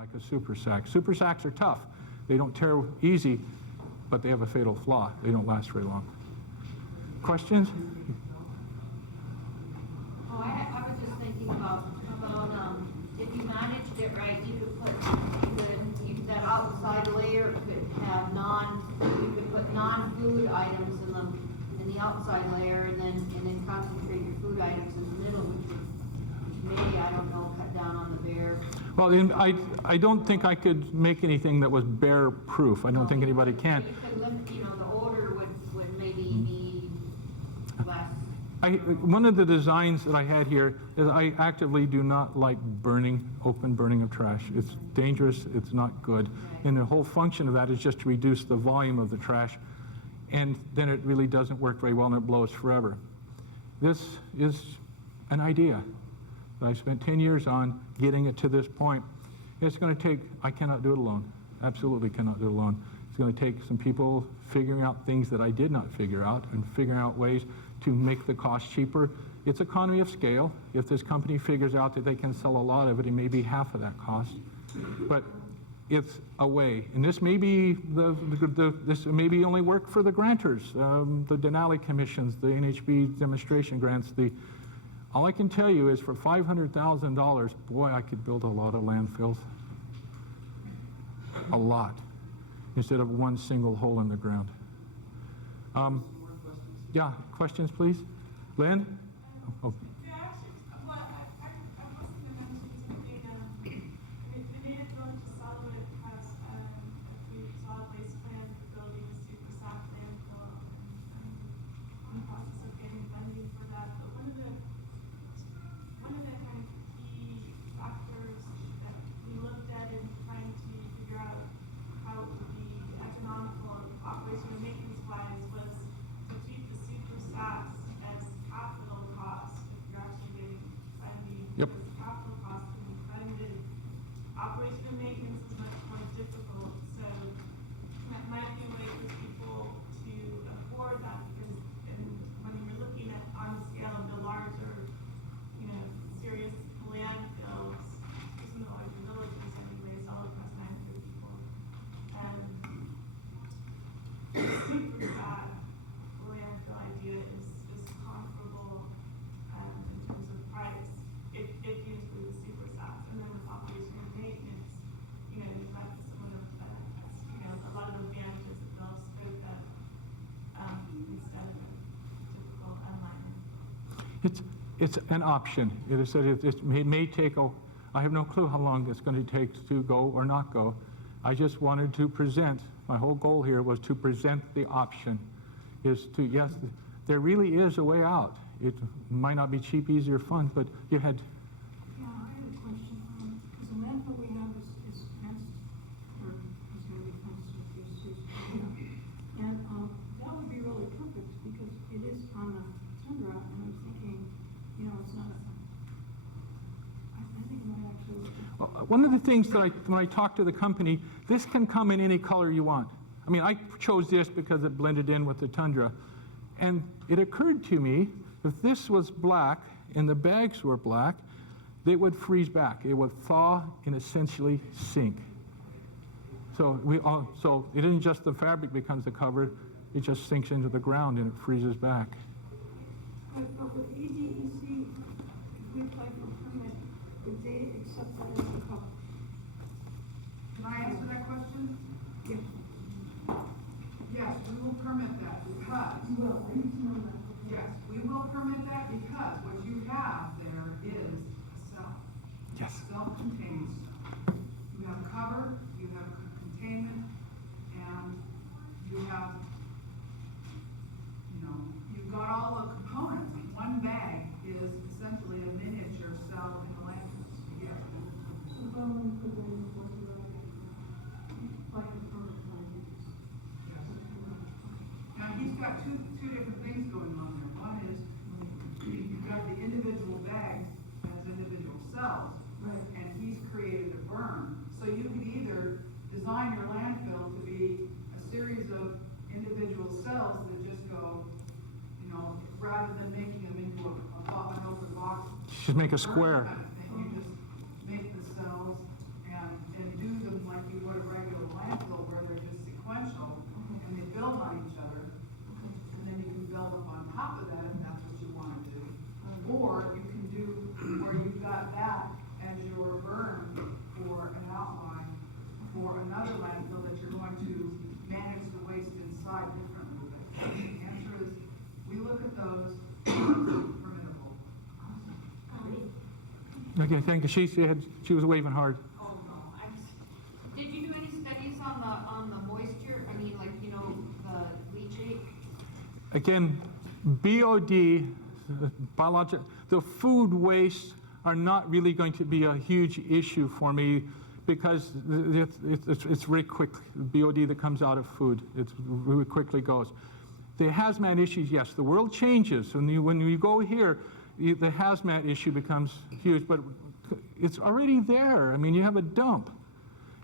like a super sack. Super sacks are tough. They don't tear easy, but they have a fatal flaw. They don't last very long. Questions? Oh, I was just thinking about if you managed it right, you could that outside layer could have you could put non-food items in the outside layer, and then concentrate your food items in the middle, which maybe, I don't know, cut down on the bear. Well, I don't think I could make anything that was bear proof. I don't think anybody can. You could limit, the odor would maybe be less. One of the designs that I had here is I actively do not like open burning of trash. It's dangerous, it's not good. Right. And the whole function of that is just to reduce the volume of the trash. And then it really doesn't work very well and it blows forever. This is an idea that I've spent 10 years on getting it to this point. It's going to take, I cannot do it alone. Absolutely cannot do it alone. It's going to take some people figuring out things that I did not figure out and figuring out ways to make the cost cheaper. It's economy of scale. If this company figures out that they can sell a lot of it, it may be half of that cost. But it's a way. And this may be this maybe only work for the grantors, the Denali commissions, the NHB demonstration grants. All I can tell you is for $500,000, boy, I could build a lot of landfills. A lot. Instead of one single hole in the ground. Yeah, questions, please? Lynn? Oh. Yep. Capital cost can be funded. Operation and maintenance is much more difficult, so that might be a way for people to afford that, because when you're looking at on the scale of the larger, serious landfills, there's no larger villages anyways, all across 900 people. The super fat landfill idea is comparable in terms of price. If used with the super sacks, and then with operation and maintenance, you've got someone a lot of advantages that they'll scope that instead of a typical unlining. It's an option. It may take I have no clue how long it's going to take to go or not go. I just wanted to present, my whole goal here was to present the option. Yes, there really is a way out. It might not be cheap, easy, or fun, but you had... Yeah, I had a question. Because the landfill we have is fenced, or is going to be fenced with these two. And that would be really perfect because it is on the Tundra, and I'm thinking, it's not I think it might actually... One of the things that when I talk to the company, this can come in any color you want. I mean, I chose this because it blended in with the Tundra. And it occurred to me, if this was black and the bags were black, they would freeze back. It would thaw and essentially sink. So it isn't just the fabric becomes the cover, it just sinks into the ground and it freezes back. But with EDEC, if we apply for a permit, would they accept that as a cover? Can I answer that question? Yes. Yes, we will permit that because... You will. I need to know that. Yes, we will permit that because what you have there is a cell. Yes. Self-contained cell. You have cover, you have containment, and you have, you've got all the components. One bag is essentially a miniature cell in the landfill. So yes. So Bowman could then enforce it like a permit. Now he's got two different things going on there. One is you've got the individual bags as individual cells, right. And he's created a berm. So you could either design your landfill to be a series of individual cells that just go, rather than making them into an open box. Just make a square. Kind of thing. You just make the cells and top of that if that's what you wanna do. Or you can do where you've got that as your burn for an outline for another landfill that you're going to manage the waste inside differently. The answer is, we look at those as formidable. Okay, thank you. She was waving hard. Oh, no, did you do any studies on the moisture, I mean, like, you know, the leachate? Again, BOD, the food wastes are not really going to be a huge issue for me because it's very quick, BOD that comes out of food. It really quickly goes. The hazmat issues, yes, the world changes. When you go here, the hazmat issue becomes huge, but it's already there. I mean, you have a dump.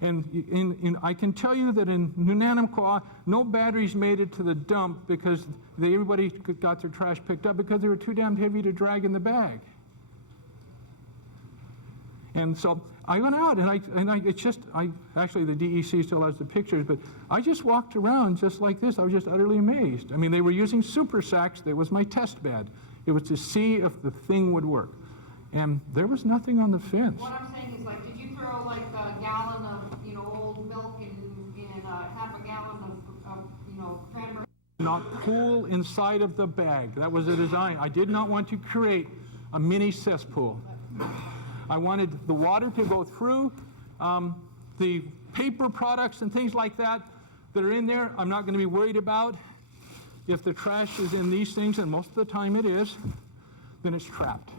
And I can tell you that in Nunanamqua, no batteries made it to the dump because everybody got their trash picked up because they were too damn heavy to drag in the bag. And so I went out and actually the DEC still has the pictures, but I just walked around just like this. I was just utterly amazed. I mean, they were using super sacks. That was my test bed. It was to see if the thing would work. And there was nothing on the fence. What I'm saying is, like, did you throw like a gallon of, you know, old milk and half a gallon of you know, cranberry? Not pool inside of the bag. That was the design. I did not want to create a mini cesspool. I wanted the water to go through. The paper products and things like that are in there, I'm not going to be worried about. If the trash is in these things, and most of the time it is, then it's trapped.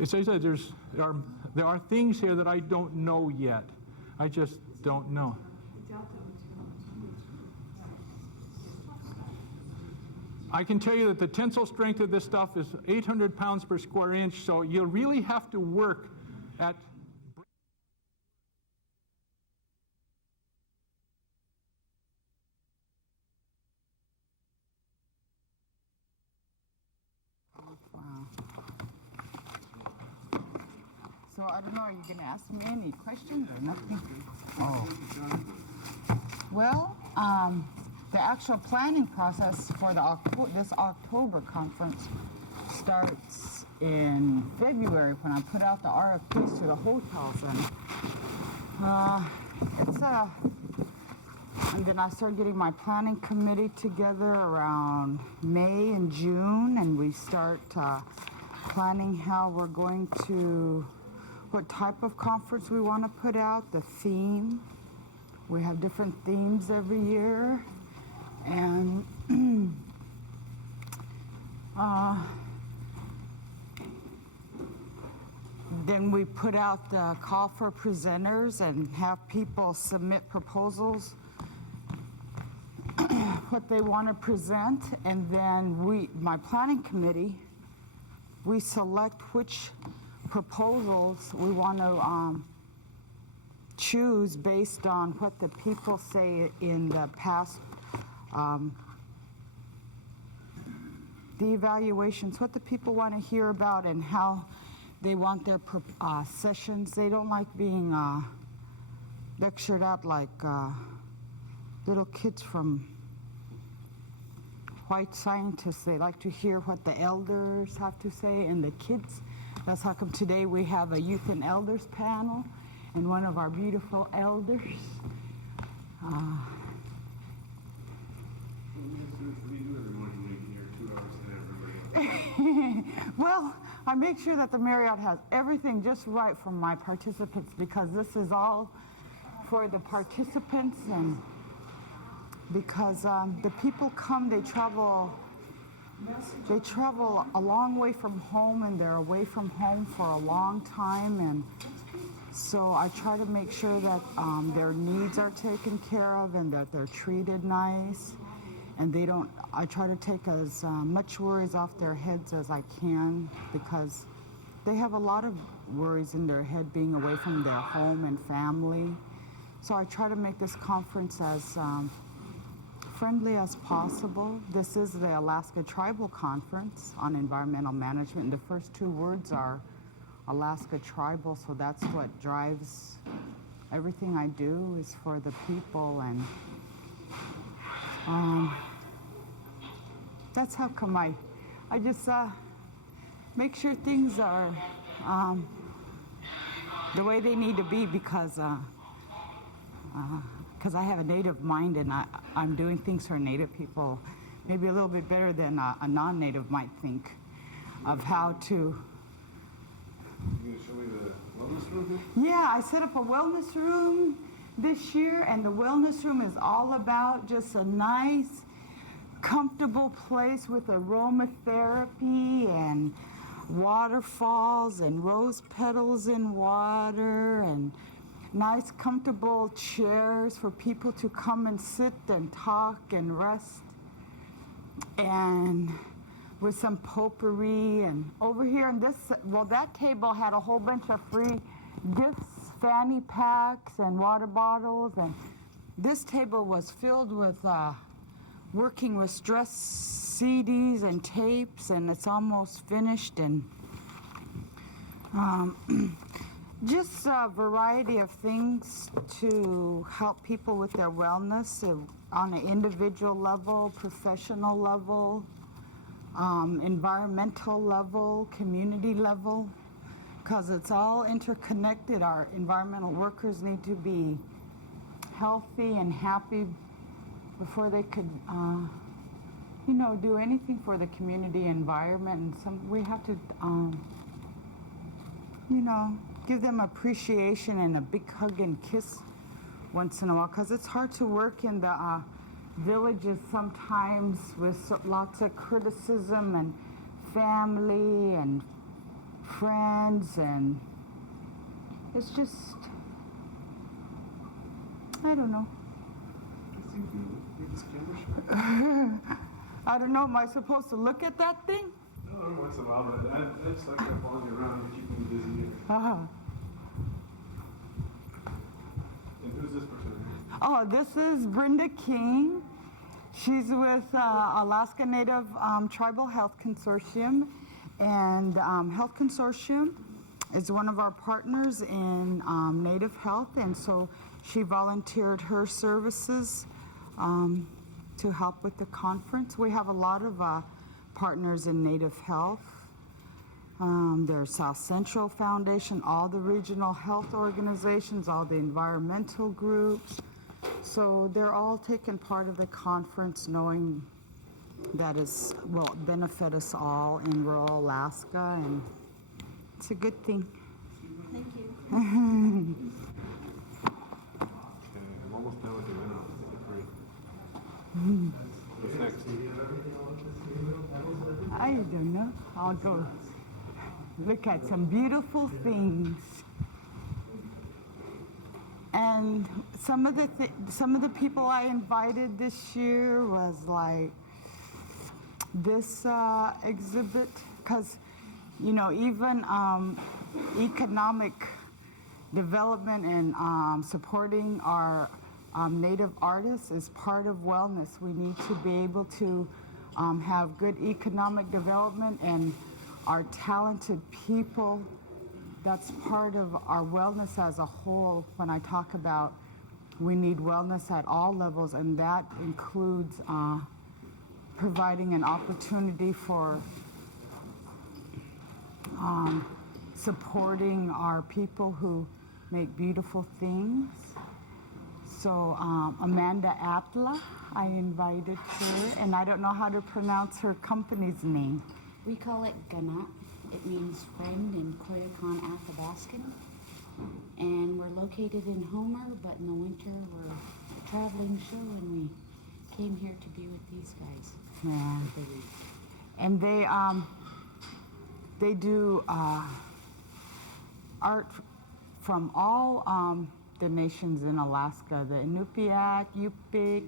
As I said, there are things here that I don't know yet. I just don't know. I can tell you that the tensile strength of this stuff is 800 pounds per square inch, so you'll really have to work at So I don't know, are you going to ask me any questions or nothing? Oh. Well, the actual planning process for this October conference starts in February when I put out the RFPs to the hotels, and then I start getting my planning committee together around May and June, and we start planning how we're going to, what type of conference we want to put out, the theme. We have different themes every year, and then we put out the call for presenters and have people submit proposals, what they want to present, and then my planning committee, we select which proposals we want to choose based on what the people say in the past, the evaluations, what the people want to hear about and how they want their sessions. They don't like being lectured out like little kids from white scientists. They like to hear what the elders have to say and the kids. That's how come today we have a youth and elders panel and one of our beautiful elders. Well, I make sure that the Marriott has everything just right for my participants, because this is all for the participants, and because the people come, they travel a long way from home, and they're away from home for a long time, and so I try to make sure that their needs are taken care of and that they're treated nice, and I try to take as much worries off their heads as I can, because they have a lot of worries in their head being away from their home and family. So I try to make this conference as friendly as possible. This is the Alaska Tribal Conference on Environmental Management, and the first two words are Alaska Tribal, so that's what drives everything I do, is for the people. And that's how come I just make sure things are the way they need to be because I have a Native mind and I'm doing things for Native people maybe a little bit better than a non-Native might think of how to. You gonna show me the wellness room? Yeah, I set up a wellness room this year, and the wellness room is all about just a nice, comfortable place with aromatherapy and waterfalls and rose petals in water and nice, comfortable chairs for people to come and sit and talk and rest. And with some potpourri, and over here in this, well, that table had a whole bunch of free gifts, fanny packs and water bottles, and this table was filled with working with stress CDs and tapes, and it's almost finished, and just a variety of things to help people with their wellness on an individual level, professional level, environmental level, community level, because it's all interconnected. Our environmental workers need to be healthy and happy before they could, do anything for the community environment. And we have to, give them appreciation and a big hug and kiss once in a while, because it's hard to work in the villages sometimes with lots of criticism and family and friends, and it's just, I don't know. I don't know, am I supposed to look at that thing? No, once in a while, but I just like to follow you around to keep me busy. And who's this person? Oh, this is Brenda King. She's with Alaska Native Tribal Health Consortium, and Health Consortium is one of our partners in Native Health, and so she volunteered her services to help with the conference. We have a lot of partners in Native Health. There's South Central Foundation, all the regional health organizations, all the environmental groups. So they're all taking part of the conference knowing that will benefit us all in rural Alaska, and it's a good thing. Thank you. Okay, I'm almost done with the minute. What's next? I don't know. I'll go look at some beautiful things. And some of the people I invited this year was like this exhibit, because even economic development and supporting our Native artists is part of wellness. We need to be able to have good economic development, and our talented people, that's part of our wellness as a whole. When I talk about we need wellness at all levels, and that includes providing an opportunity for supporting our people who make beautiful things. So Amanda Atla, I invited her, and I don't know how to pronounce her company's name. We call it Ganat. It means friend in Koyukon Athabaskan. And we're located in Homer, but in the winter we're a traveling show, and we came here to be with these guys. Yeah. And they do art from all the nations in Alaska, the Inupiat, Yupik,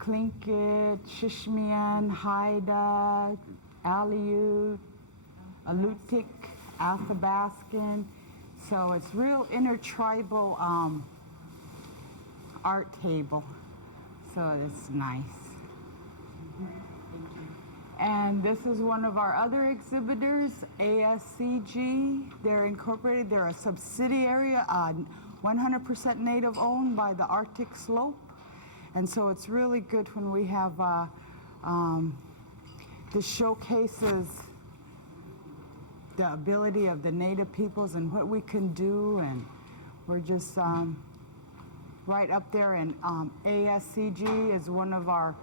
Tlingit, Shishmian, Haida, Aleut, Alutiiq, Athabaskan. So it's real intertribal art table. So it's nice. And this is one of our other exhibitors, ASCG. They're incorporated. They're a subsidiary, 100% native owned by the Arctic Slope. And so it's really good when we have This showcases the ability of the Native peoples and what we can do, and we're just right up there. And ASCG is one of our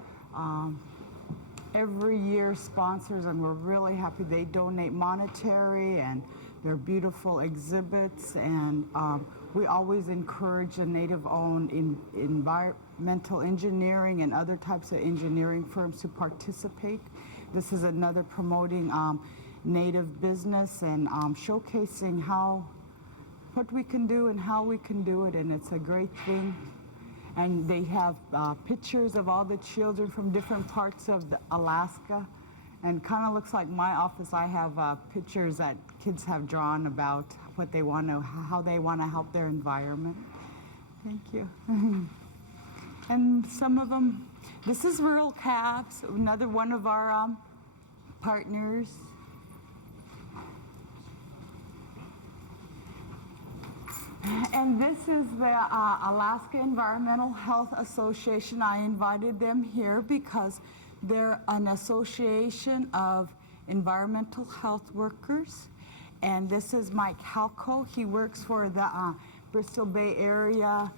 every year sponsors, and we're really happy. They donate monetary and their beautiful exhibits, and we always encourage the Native-owned environmental engineering and other types of engineering firms to participate. This is another promoting Native business and showcasing what we can do and how we can do it, and it's a great thing. And they have pictures of all the children from different parts of Alaska, and kind of looks like my office. I have pictures that kids have drawn about what they want to, how they want to help their environment. Thank you. And some of them, this is Rural Cabs, another one of our partners. And this is the Alaska Environmental Health Association. I invited them here because they're an association of environmental health workers. And this is Mike Halko. He works for the Bristol Bay Area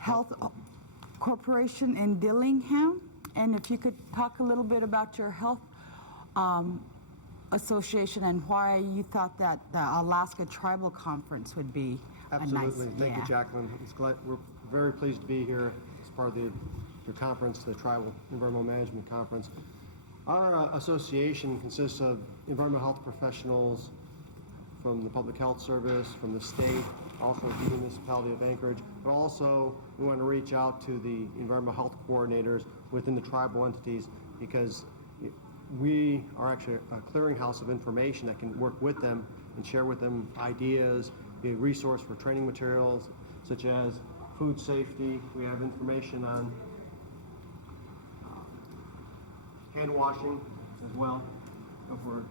Health Corporation in Dillingham. And if you could talk a little bit about your health association and why you thought that the Alaska Tribal Conference would be Absolutely. a nice, Thank you, Jacqueline. We're very pleased to be here as part of your conference, the Tribal Environmental Management Conference. Our association consists of environmental health professionals from the Public Health Service, from the state, also the municipality of Anchorage, but also we want to reach out to the environmental health coordinators within the tribal entities, because we are actually a clearinghouse of information that can work with them and share with them ideas, be a resource for training materials such as food safety. We have information on hand washing as well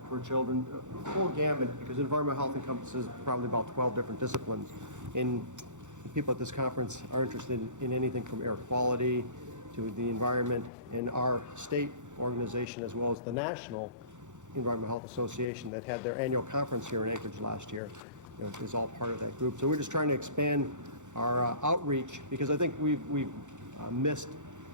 for children, a full gamut, because environmental health encompasses probably about 12 different disciplines. And people at this conference are interested in anything from air quality to the environment, and our state organization as well as the National Environmental Health Association that had their annual conference here in Anchorage last year is all part of that group. So we're just trying to expand our outreach, because I think we've missed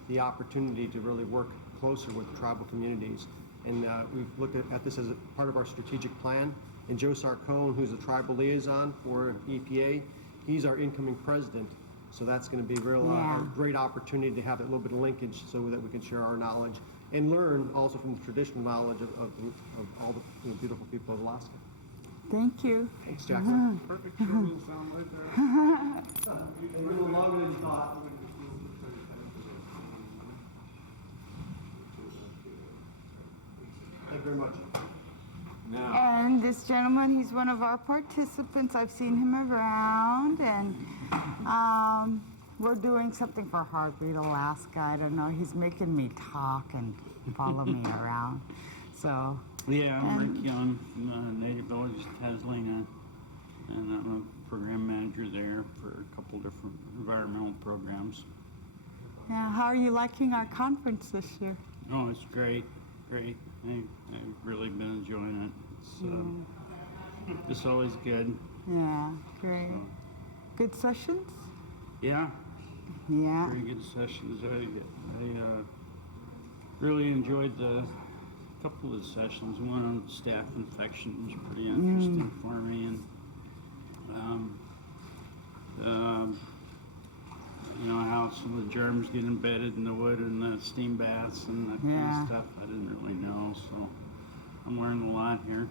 the opportunity to really work closer with the tribal communities. And we've looked at this as a part of our strategic plan. And Joe Sarcone, who's the tribal liaison for EPA, he's our incoming president. So that's going to be a great opportunity to have a little bit of linkage so that we can share our knowledge and learn also from the traditional knowledge of all the beautiful people of Alaska. Thank you. Thanks, Jacqueline. Perfect children sound right there. A little longer than you thought. Thank you very much. And this gentleman, he's one of our participants. I've seen him around, and we're doing something for Heartbeat Alaska. I don't know. He's making me talk and follow me around. So. Yeah, I'm Rick Young from Native Village Tasling, and I'm a program manager there for a couple different environmental programs. Yeah, how are you liking our conference this year? Oh, it's great. I've really been enjoying it. It's always good. Yeah, great. So, Good sessions? yeah, Yeah. very good sessions. I really enjoyed the couple of sessions. One on staph infection was pretty interesting for me, and how some of the germs get embedded in the wood and the steam baths and that kind of stuff. I didn't really know, so I'm learning a lot here.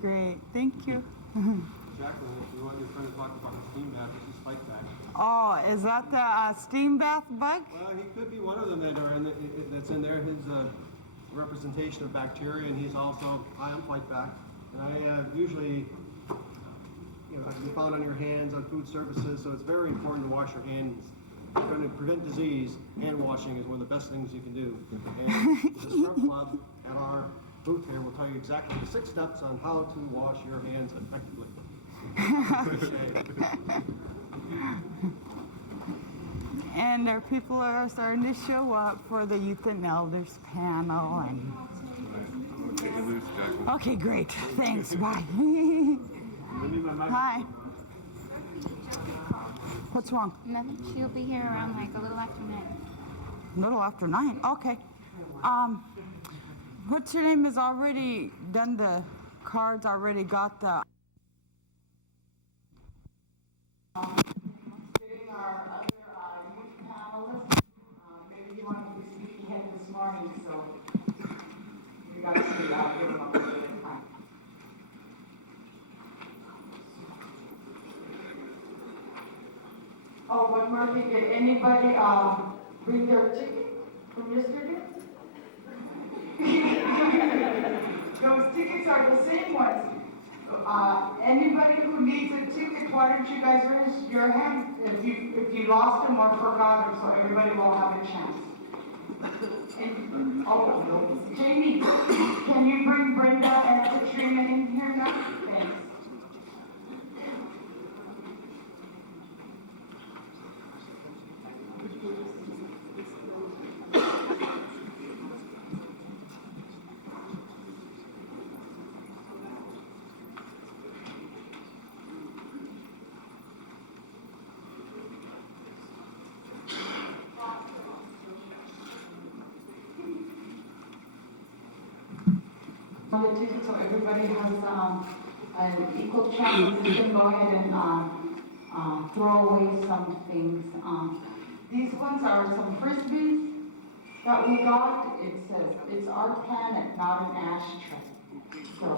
Great, thank you. Jacqueline, if you want your friend to talk about the steam bath, this is spike back. Oh, is that the steam bath bug? Well, he could be one of them that's in there. His representation of bacteria, and he's also high on flight back. And I usually, can be found on your hands on food surfaces, so it's very important to wash your hands. If you're going to prevent disease, hand washing is one of the best things you can do. And the Scrub Club at our booth here will tell you exactly the 6 steps on how to wash your hands effectively. And there people are starting to show up for the Youth and Elders panel. And I'm gonna take it loose, Jacqueline. okay, great. Thanks. Bye. I need my mic. Hi. What's wrong? Nothing. She'll be here around like a little after 9. Little after 9. Okay. What's your name? Has already done the cards. Already got the. Getting our other youth panelists. Maybe he wanted to be speaking ahead this morning, so we got to give him a little bit of time. Oh, one more thing. Did anybody bring their ticket from yesterday? Those tickets are the same ones. Anybody who needs a ticket, why don't you guys raise your hand if you lost them or forgot them, so everybody will have a chance. And, oh, Jamie, can you bring Brenda and Katrina in here now? Thanks. On the ticket, so everybody has an equal chance. You can go ahead and throw away some things. These ones are some frisbees that we got. It says it's our planet, not an ashtray. So.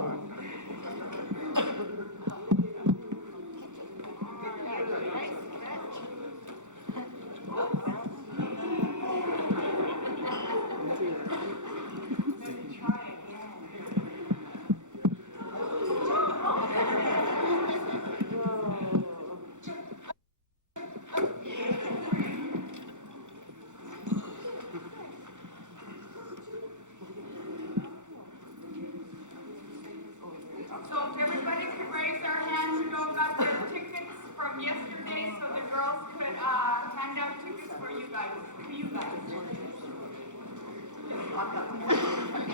So if everybody could raise their hands who don't got their tickets from yesterday, so the girls could hand out tickets for you guys,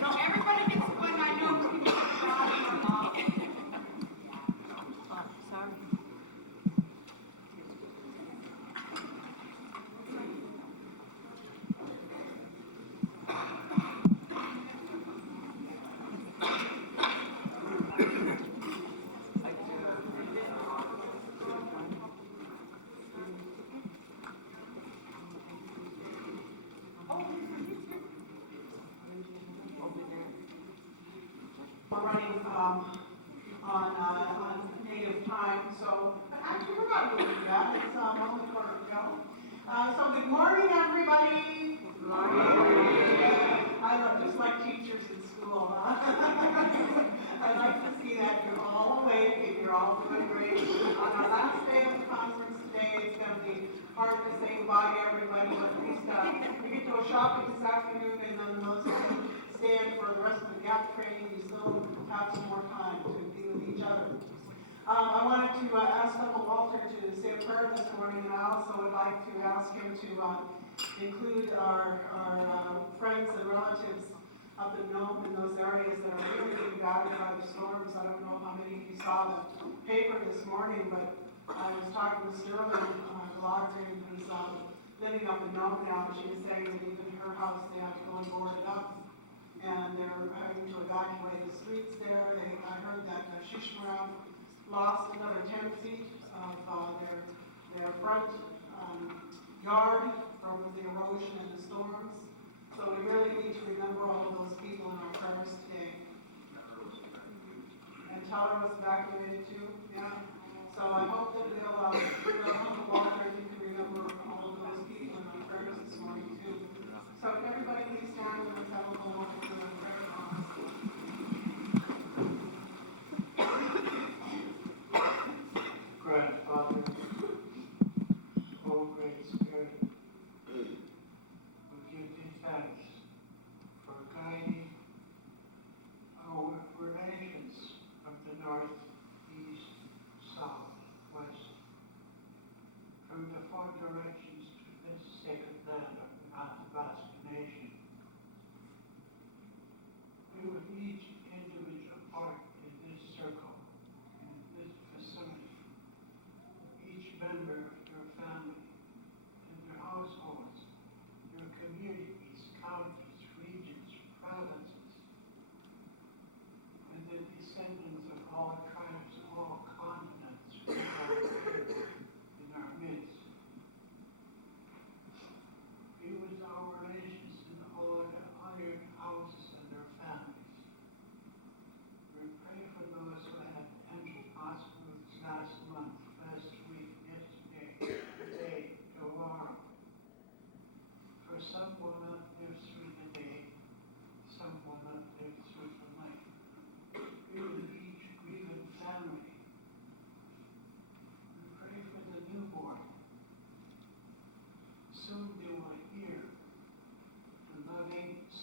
No, everybody gets one. I know who gets one. Sorry. We're running on native time, so actually we're not doing that. It's only quarter to go. So good morning, everybody. Good morning. I love just like teachers in school. I like to see that you're all awake and you're all doing great. On our last day of the conference today, it's going to be hard to say goodbye to everybody, but at least we get to go shopping this afternoon, and then those who stand for the rest of the gap training, you still have some more time to be with each other. I wanted to ask Uncle Walter to say a prayer this morning, and I also would like to ask him to include our friends and relatives up in Nome in those areas that are really being battered by the storms. I don't know how many of you saw the paper this morning, but I was talking to Sterling Glarzer, who's living up in Nome now, and she was saying that even her house, they have to go and board it up. And they're having to evacuate the streets there. I heard that Shishmarab lost another 10 feet of their front yard from the erosion and the storms. So we really need to remember all of those people in our prayers today. And Tyler was evacuated too, yeah. So I hope that they'll Uncle Walter, if you can remember all of those people in our prayers this morning too. So everybody please stand and let's have a little moment for the prayer box. Grandfather, oh great Spirit, we give you thanks for guiding our nations from the north, east, south, west,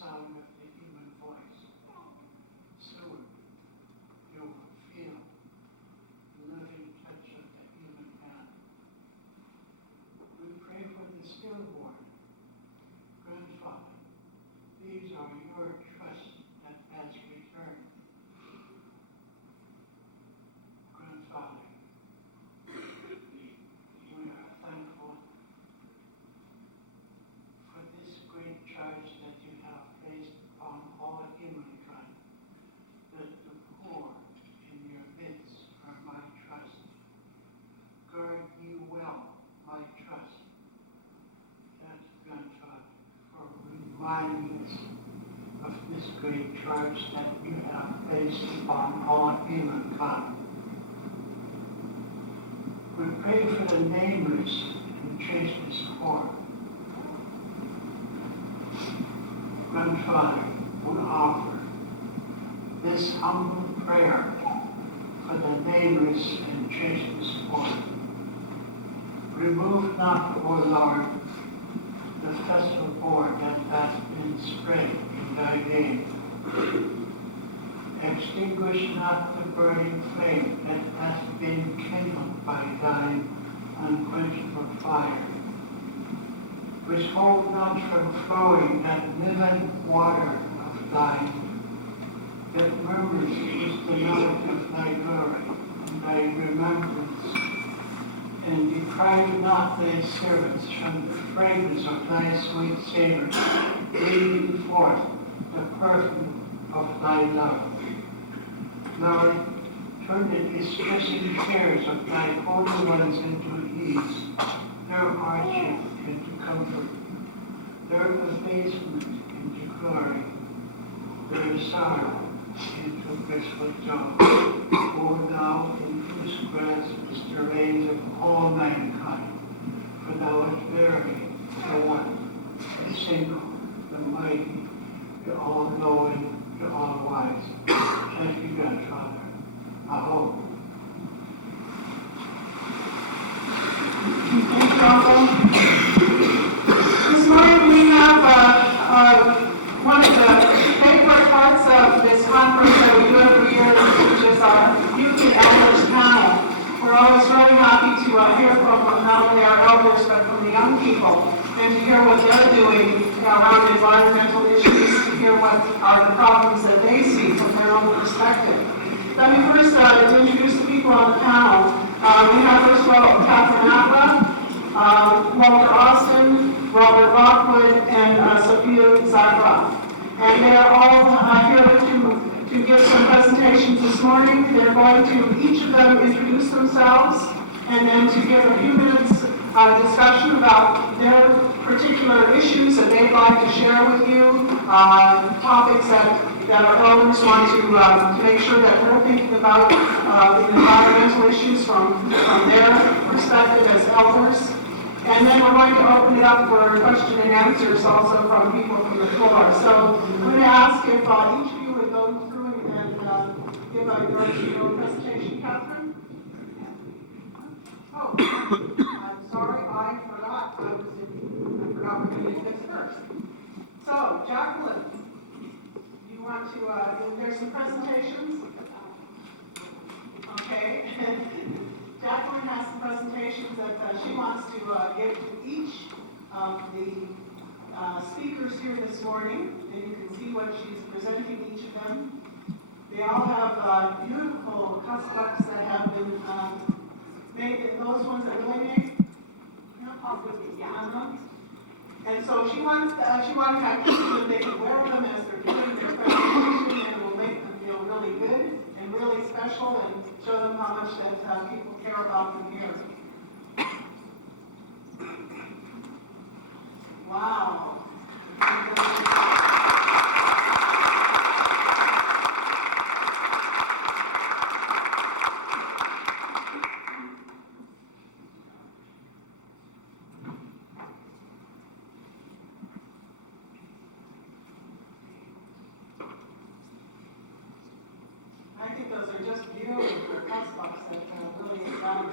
sound of the human voice. Soon you will feel the living touch of the human hand. We pray for the stillborn. Grandfather, these are your trust that has returned. Grandfather, we are thankful for this great charge that you have placed upon all humankind, that the poor in your midst are my trust. Guard you well, my trust. Thanks, Grandfather, for reminding us of this great charge that you have placed upon all humankind. We pray for the nameless and traceless poor. Grandfather, we offer this humble prayer for the nameless and traceless poor. Remove not, O Lord, the festal board that has been spread in thy name. Extinguish not the burning flame that has been kindled by thine unquenchable fire. Withhold not from flowing that living water of thine, that murmurs with the knowledge of thy glory and thy remembrance, and deprive not thy servants from the fragrance of thy sweet savor, breathing forth the perfume of thy love. Lord, turn the distressing cares of thy holy ones into ease, their hardship into comfort, their abasement into glory, their sorrow into blissful joy. O thou, in whose grasp the reins of all mankind, for thou art verily the one, the single, the mighty, the all-knowing, the all-wise. Thank you, Grandfather. Aho. Thank you, Uncle. This morning we have one of the favorite parts of this conference that we do every year, which is our Youth and Elders panel. We're always very happy to hear from not only our elders, but from the young people, and to hear what they're doing around environmental issues, to hear what are the problems that they see from their own perspective. Let me first introduce the people on the panel. We have first of all Jacquilne Agnew, Walter Austin, Robert Rockwood, and Sophia Zagra. And they are all here to give some presentations this morning. They're going to, each of them, introduce themselves and then to give a few minutes discussion about their particular issues that they'd like to share with you, topics that our elders want to make sure that we're thinking about the environmental issues from their perspective as elders. And then we're going to open it up for question and answers also from people from the floor. So I'm going to ask if each of you would go through and give your presentation. Catherine? Oh, I'm sorry, I forgot. I forgot we're going to do this first. So, Jacquilne, you want to, there's some presentations? Okay. Jacquilne has some presentations that she wants to give to each of the speakers here this morning, and you can see what she's presenting each of them. They all have beautiful customers that have been made, those ones that really make, and so she wants to have people that they can wear them as they're doing their presentation, and it will make them feel really good and really special and show them how much that people care about them here. Wow. I think those are just beautiful textbooks that really exciting.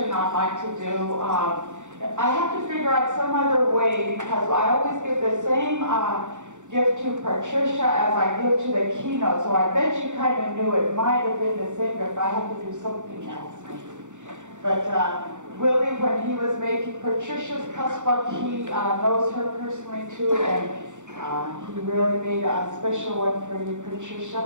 tradition I'd like to do. I have to figure out some other way because I always give the same gift to Patricia as I give to the keynote. So I bet you kind of knew it might have been the same if I have to do something else. But Willie, when he was making Patricia's cusp, he knows her personally too, and he really made a special one for you, Patricia.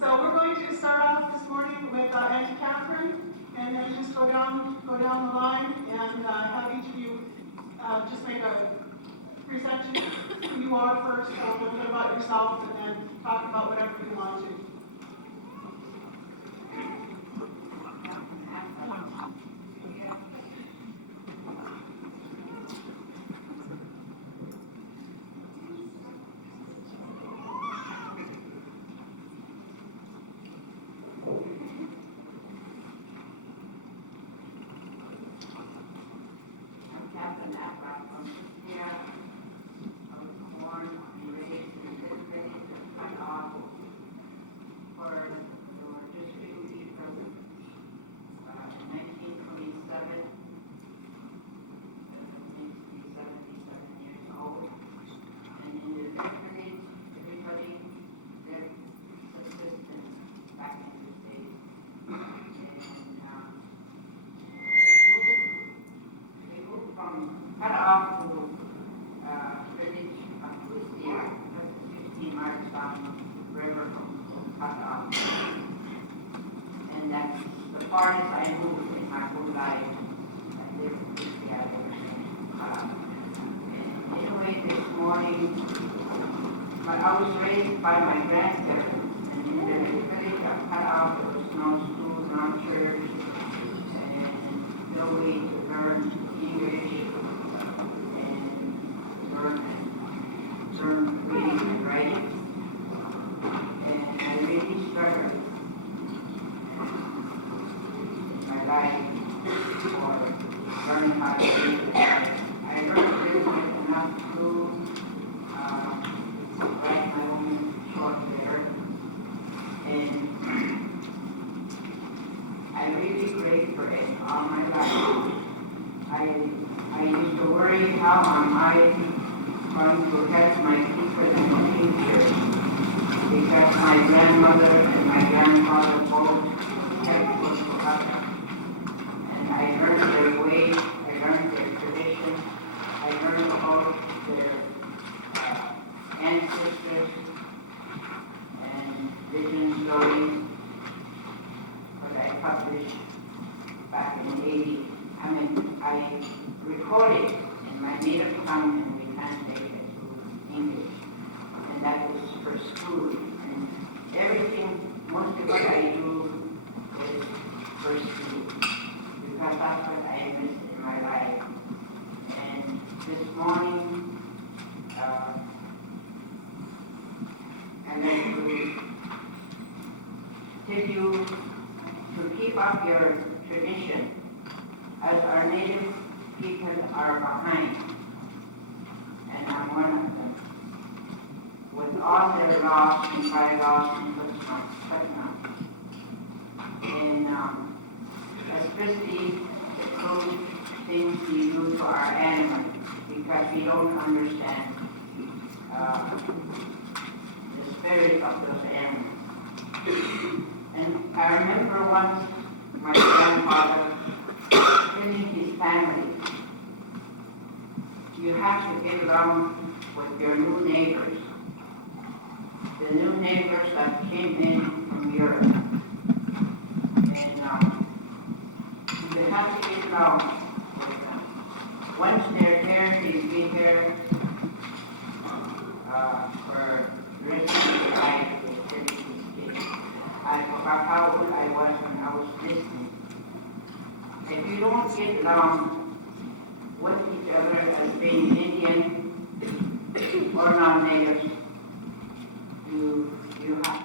So we're going to start off this morning with Auntie Catherine, and then just go down the line and have each of you just make a presentation who you are first, a little bit about yourself, and then talk about whatever you want to. And that's the farthest I moved in my whole life. I lived in Seattle. And anyway, this morning, I was raised by my grandparents, and in the village of cut out, there was no school, no church, and no way to learn English and learn reading and writing. And I really struggled in my life for learning how to read. I learned really enough to write my own short letter. And I really prayed for it all my life. I used to worry how am I going to help my people in the future. Because my grandmother and my grandfather both helped us together. And I learned their ways, I learned their traditions, I learned about their ancestors and vision stories that I published back in the 80s. I recorded in my native tongue and we translated it to English. And that was for school. And everything, mostly what I do is for school. Because that's what I missed in my life. And this morning, I'd like to tell you to keep up your tradition, as our native people are behind. And I'm one of them. With all their laws and bylaws and whatnot. And especially the cruel things we do to our animals, because we don't understand the spirit of those animals. And I remember once my grandfather telling his family, you have to get along with your new neighbors. The new neighbors that came in from Europe. And they have to get along with them. once they're here, he'll be here for the rest of his life. I forgot how old I was when I was listening. If you don't get along with each other as being Indian or non-natives, you have